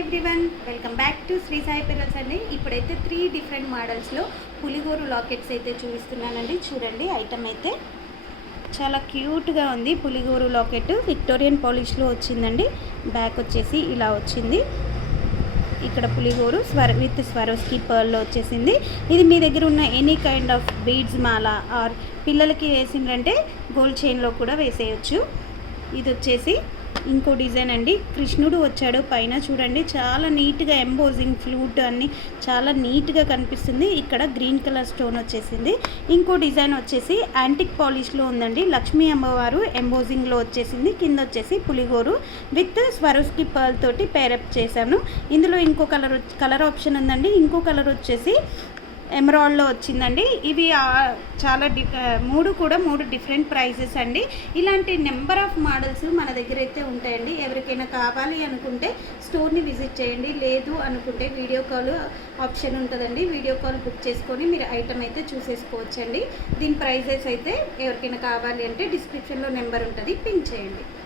Everyone, welcome back to Sri Sai pillars అండి. ఇప్పుడైతే 3 different మోడల్స్లో పులిగోరు lockets అయితే చూపిస్తున్నానండి. చూడండి, ఐటమ్ అయితే చాలా క్యూట్గా ఉంది. పులిగోరు లాకెట్ విక్టోరియన్ పాలిష్లో వచ్చిందండి. బ్యాక్ వచ్చేసి ఇలా వచ్చింది. ఇక్కడ పులిగోరు విత్ స్వరోస్కి పర్ల్లో వచ్చేసింది. ఇది మీ దగ్గర ఉన్న ఎనీ కైండ్ ఆఫ్ బీడ్స్ మాల ఆర్ పిల్లలకి వేసిందంటే గోల్డ్ చైన్లో కూడా వేసేయచ్చు. ఇది వచ్చేసి ఇంకో డిజైన్ అండి. కృష్ణుడు వచ్చాడు పైన, చూడండి చాలా నీట్గా ఎంబోజింగ్ ఫ్లూట్ అన్ని చాలా నీట్గా కనిపిస్తుంది. ఇక్కడ గ్రీన్ కలర్ స్టోన్ వచ్చేసింది. ఇంకో డిజైన్ వచ్చేసి యాంటిక్ పాలిష్లో ఉందండి. లక్ష్మీ అమ్మవారు ఎంబోజింగ్లో వచ్చేసింది. కింద వచ్చేసి పులిగోరు విత్ స్వరోస్కి పర్ల్ తోటి పేరప్ చేశాను. ఇందులో ఇంకో కలర్ ఆప్షన్ ఉందండి. ఇంకో కలర్ వచ్చేసి ఎమరాల్డ్లో వచ్చిందండి. ఇవి చాలా మూడు డిఫరెంట్ ప్రైజెస్ అండి. ఇలాంటి నెంబర్ ఆఫ్ మోడల్స్ మన దగ్గర అయితే ఉంటాయండి. ఎవరికైనా కావాలి అనుకుంటే స్టోర్ని విజిట్ చేయండి, లేదు అనుకుంటే వీడియో కాల్ ఆప్షన్ ఉంటుందండి. వీడియో కాల్ బుక్ చేసుకొని మీరు ఐటమ్ అయితే చూసేసుకోవచ్చండి. దీని ప్రైజెస్ అయితే ఎవరికైనా కావాలి అంటే డిస్క్రిప్షన్లో నెంబర్ ఉంటుంది, పింక్ చేయండి.